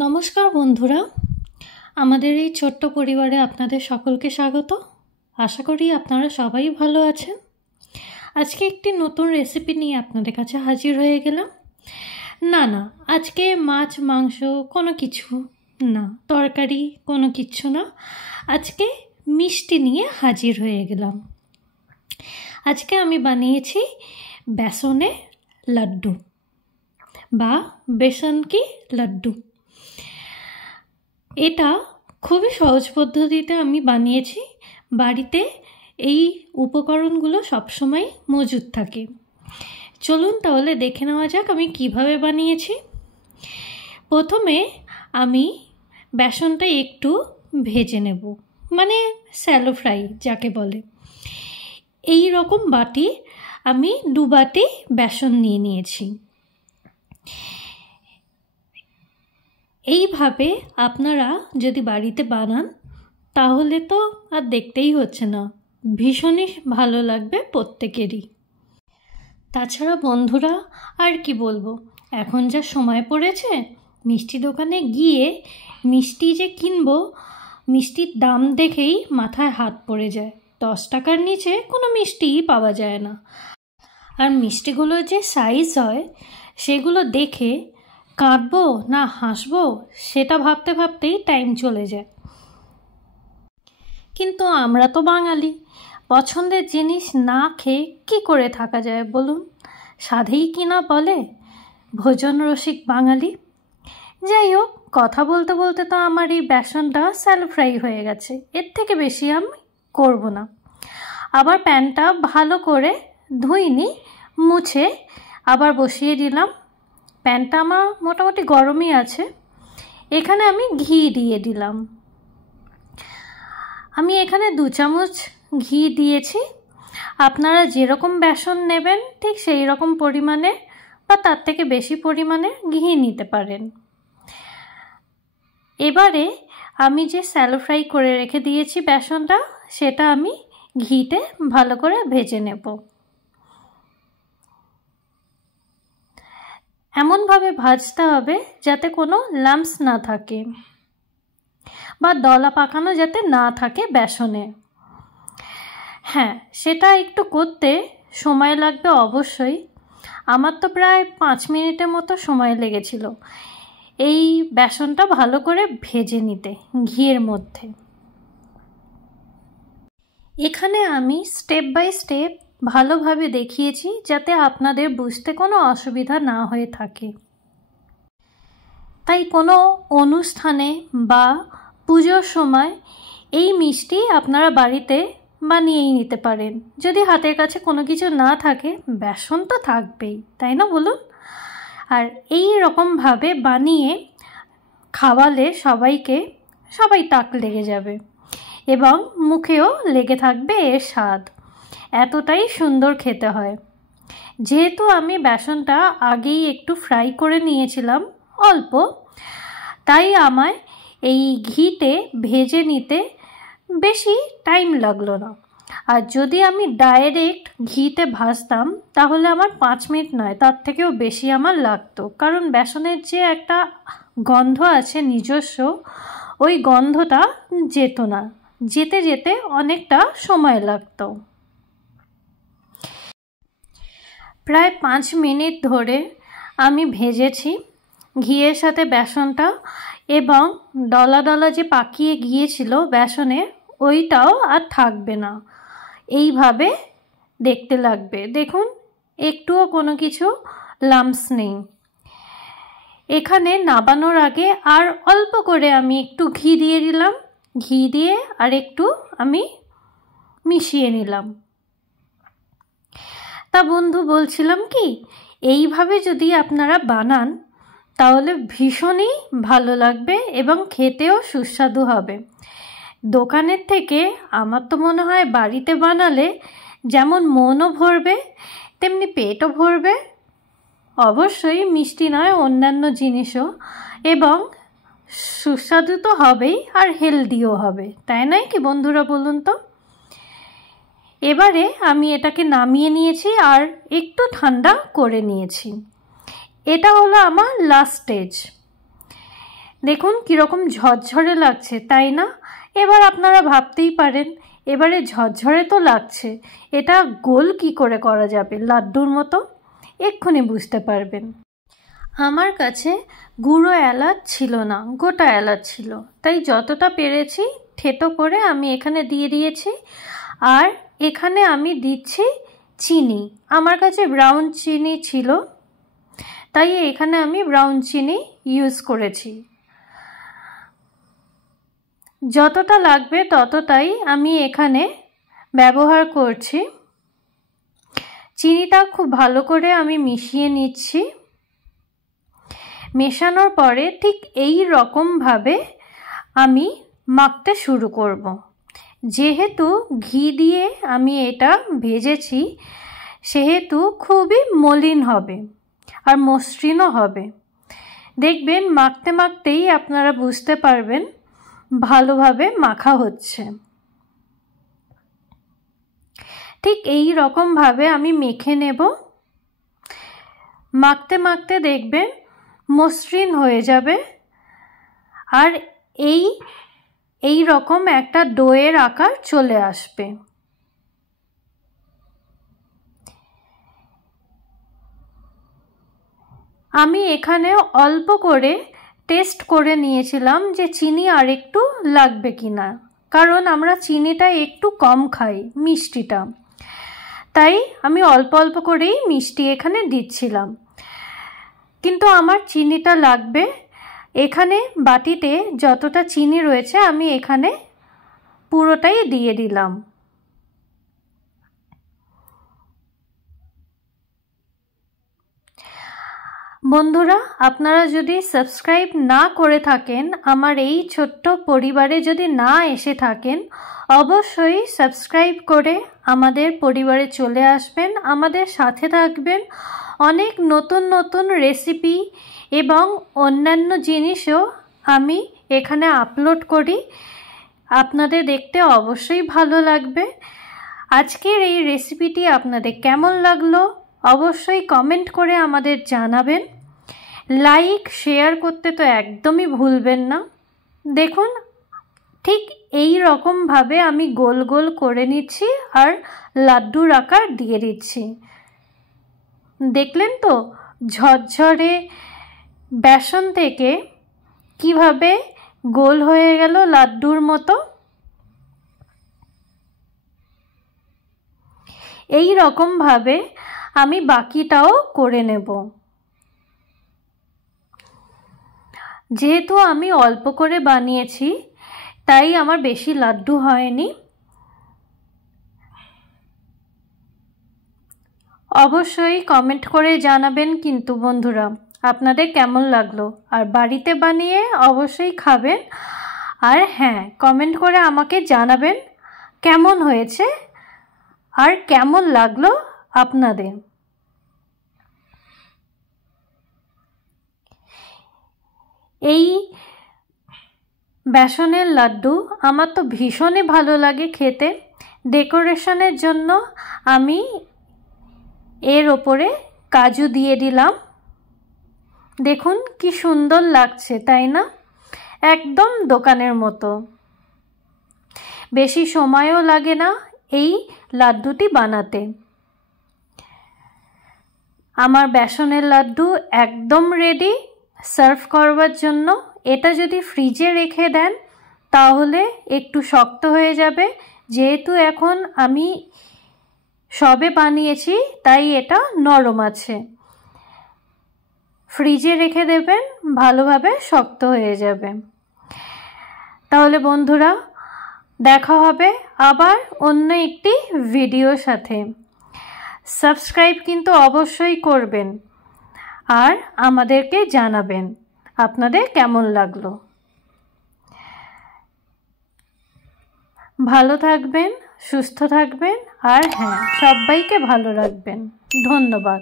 নমস্কার বন্ধুরা, আমাদের এই ছোট্ট পরিবারে আপনাদের সকলকে স্বাগত। আশা করি আপনারা সবাই ভালো আছেন। আজকে একটি নতুন রেসিপি নিয়ে আপনাদের কাছে হাজির হয়ে গেলাম। না, আজকে মাছ মাংস কোনো কিছু না, তরকারি কোনো কিছু না, আজকে মিষ্টি নিয়ে হাজির হয়ে গেলাম। আজকে আমি বানিয়েছি বেসনে লাড্ডু বা বেসন কি লাড্ডু। এটা খুবই সহজ পদ্ধতিতে আমি বানিয়েছি। বাড়িতে এই উপকরণগুলো সবসময় মজুদ থাকে। চলুন তাহলে দেখে নেওয়া যাক আমি কিভাবে বানিয়েছি। প্রথমে আমি বেসনটা একটু ভেজে নেব, মানে স্যালো ফ্রাই যাকে বলে। এই রকম বাটি আমি 2 বাটি বেসন নিয়ে নিয়েছি। এইভাবে আপনারা যদি বাড়িতে বানান তাহলে তো আর দেখতেই হচ্ছে না, ভীষণই ভালো লাগবে প্রত্যেকেরই। তাছাড়া বন্ধুরা আর কি বলবো, এখন যা সময় পড়েছে, মিষ্টি দোকানে গিয়ে মিষ্টি যে কিনবো, মিষ্টির দাম দেখেই মাথায় হাত পড়ে যায়। 10 টাকার নিচে কোনো মিষ্টিই পাওয়া যায় না। আর মিষ্টিগুলোর যে সাইজ হয় সেগুলো দেখে কাঁদবো না হাসবো সেটা ভাবতে ভাবতেই টাইম চলে যায়। কিন্তু আমরা তো বাঙালি, পছন্দের জিনিস না খেয়ে কী করে থাকা যায় বলুন? সাধেই কি না বলে, ভোজন রসিক বাঙালি। যাই হোক, কথা বলতে বলতে তো আমার এই বেসনটা স্যালো ফ্রাই হয়ে গেছে, এর থেকে বেশি আমি করব না। আবার প্যানটা ভালো করে ধুইনি, মুছে আবার বসিয়ে দিলাম। প্যানটা আমার মোটামুটি গরমই আছে। এখানে আমি ঘি দিয়ে দিলাম। আমি এখানে 2 চামচ ঘি দিয়েছি। আপনারা যেরকম বেসন নেবেন ঠিক সেই রকম পরিমাণে বা তার থেকে বেশি পরিমাণে ঘি নিতে পারেন। এবারে আমি যে স্যালো ফ্রাই করে রেখে দিয়েছি বেসনটা, সেটা আমি ঘিতে ভালো করে ভেজে নেব। এমনভাবে ভাজতে হবে যাতে কোনো লাম্পস না থাকে বা দলা পাকানো যাতে না থাকে বেসনে। হ্যাঁ, সেটা একটু করতে সময় লাগবে অবশ্যই। আমার তো প্রায় 5 মিনিটের মতো সময় লেগেছিল এই বেসনটা ভালো করে ভেজে নিতে ঘিয়ের মধ্যে। এখানে আমি স্টেপ বাই স্টেপ ভালোভাবে দেখিয়েছি যাতে আপনাদের বুঝতে কোনো অসুবিধা না হয়ে থাকে। তাই কোনো অনুষ্ঠানে বা পুজোর সময় এই মিষ্টি আপনারা বাড়িতে বানিয়েই নিতে পারেন। যদি হাতের কাছে কোনো কিছু না থাকে, বেসন তো থাকবেই, তাই না বলুন? আর এই রকমভাবে বানিয়ে খাওয়ালে সবাই তাক লেগে যাবে এবং মুখেও লেগে থাকবে এর স্বাদ। এতটাই সুন্দর খেতে হয়। যেহেতু আমি বেসনটা আগেই একটু ফ্রাই করে নিয়েছিলাম অল্প, তাই আমায় এই ঘিতে ভেজে নিতে বেশি টাইম লাগলো না। আর যদি আমি ডাইরেক্ট ঘিতে ভাজতাম তাহলে আমার 5 মিনিট নয়, তার থেকেও বেশি আমার লাগতো। কারণ বেসনের যে একটা গন্ধ আছে নিজস্ব, ওই গন্ধটা যেত না, যেতে যেতে অনেকটা সময় লাগতো। প্রায় 5 মিনিট ধরে আমি ভেজেছি ঘিয়ের সাথে বেসনটা, এবং দলা দলা যে পাকিয়ে গিয়েছিল বেসনে, ওইটাও আর থাকবে না। এইভাবে দেখতে লাগবে। দেখুন, একটুও কোনো কিছু লাম্পস নেই। এখানে নাবানোর আগে আর অল্প করে আমি একটু ঘি দিয়ে দিলাম। ঘি দিয়ে আর একটু আমি মিশিয়ে নিলাম। তা বন্ধু, বলছিলাম কি, এইভাবে যদি আপনারা বানান তাহলে ভীষণই ভালো লাগবে এবং খেতেও সুস্বাদু হবে। দোকানের থেকে আমার তো মনে হয় বাড়িতে বানালে যেমন মনও ভরবে তেমনি পেটও ভরবে, অবশ্যই মিষ্টি নয় অন্যান্য জিনিসও, এবং সুস্বাদু তো হবেই আর হেলদিও হবে, তাই নয় কি বন্ধুরা বলুন তো? এবারে আমি এটাকে নামিয়ে নিয়েছি আর একটু ঠান্ডা করে নিয়েছি। এটা হলো আমার লাস্ট স্টেজ। দেখুন কীরকম ঝরঝরে লাগছে, তাই না? এবার আপনারা ভাবতেই পারেন, এবারে ঝরঝরে তো লাগছে, এটা গোল কি করে করা যাবে লাড্ডুর মতো? এক্ষুনি বুঝতে পারবেন। আমার কাছে গুঁড়ো এলাচ ছিল না, গোটা এলাচ ছিল, তাই যতটা পেরেছি থেতো করে আমি এখানে দিয়ে দিয়েছি। আর এখানে আমি দিচ্ছি চিনি। আমার কাছে ব্রাউন চিনি ছিল, তাই এখানে আমি ব্রাউন চিনি ইউজ করেছি। যতটা লাগবে ততটাই আমি এখানে ব্যবহার করছি। চিনিটা খুব ভালো করে আমি মিশিয়ে নিচ্ছি। মেশানোর পরে ঠিক এই রকমভাবে আমি মাখতে শুরু করব। যেহেতু ঘি দিয়ে আমি এটা ভেজেছি, সেহেতু খুবই মলিন হবে আর মসৃণও হবে। দেখবেন মাখতে মাখতেই আপনারা বুঝতে পারবেন ভালোভাবে মাখা হচ্ছে। ঠিক এই রকমভাবে আমি মেখে নেব। মাখতে মাখতে দেখবেন মসৃণ হয়ে যাবে আর এই রকম একটা ডোয়ের আকার চলে আসবে। আমি এখানে অল্প করে টেস্ট করে নিয়েছিলাম যে চিনি আর একটু লাগবে কিনা, কারণ আমরা চিনিটা একটু কম খাই, মিষ্টিটা, তাই আমি অল্প অল্প করেই মিষ্টি এখানে দিচ্ছিলাম। কিন্তু আমার চিনিটা লাগবে। এখানে বাটিতে যতটা চিনি রয়েছে আমি এখানে পুরোটাই দিয়ে দিলাম। বন্ধুরা, আপনারা যদি সাবস্ক্রাইব না করে থাকেন, আমার এই ছোট্ট পরিবারে যদি না এসে থাকেন, অবশ্যই সাবস্ক্রাইব করে আমাদের পরিবারে চলে আসবেন, আমাদের সাথে থাকবেন। অনেক নতুন নতুন রেসিপি এবং অন্যান্য জিনিসও আমি এখানে আপলোড করি, আপনাদের দেখতে অবশ্যই ভালো লাগবে। আজকের এই রেসিপিটি আপনাদের কেমন লাগলো অবশ্যই কমেন্ট করে আমাদের জানাবেন। লাইক শেয়ার করতে তো একদমই ভুলবেন না। দেখুন ঠিক এই রকমভাবে আমি গোল গোল করে নিচ্ছি আর লাড্ডুর আকার দিয়ে দিচ্ছি। দেখলেন তো ঝরঝরে বেসন থেকে কিভাবে গোল হয়ে গেল লাড্ডুর মতো। এই রকমভাবে আমি বাকিটাও করে নেব। যেহেতু আমি অল্প করে বানিয়েছি তাই আমার বেশি লাড্ডু হয়নি। অবশ্যই কমেন্ট করে জানাবেন কিন্তু বন্ধুরা আপনাদের কেমন লাগলো, আর বাড়িতে বানিয়ে অবশ্যই খাবেন। আর হ্যাঁ, কমেন্ট করে আমাকে জানাবেন কেমন হয়েছে আর কেমন লাগলো আপনাদের। এই বেসনের লাড্ডু আমার তো ভীষণই ভালো লাগে খেতে। ডেকোরেশনের জন্য আমি এর ওপরে কাজু দিয়ে দিলাম। দেখুন কি সুন্দর লাগছে, তাই না? একদম দোকানের মতো। বেশি সময়ও লাগে না এই লাড্ডুটি বানাতে। আমার বেসনের লাড্ডু একদম রেডি সার্ভ করবার জন্য। এটা যদি ফ্রিজে রেখে দেন তাহলে একটু শক্ত হয়ে যাবে, যেহেতু এখন আমি সবে বানিয়েছি তাই এটা নরম আছে। ফ্রিজে রেখে দেবেন, ভালোভাবে শক্ত হয়ে যাবে। তাহলে বন্ধুরা দেখা হবে আবার অন্য একটি ভিডিওর সাথে। সাবস্ক্রাইব কিন্তু অবশ্যই করবেন আর আমাদেরকে জানাবেন আপনাদের কেমন লাগলো। ভালো থাকবেন, সুস্থ থাকবেন আর হ্যাঁ, সবাইকে ভালো রাখবেন। ধন্যবাদ।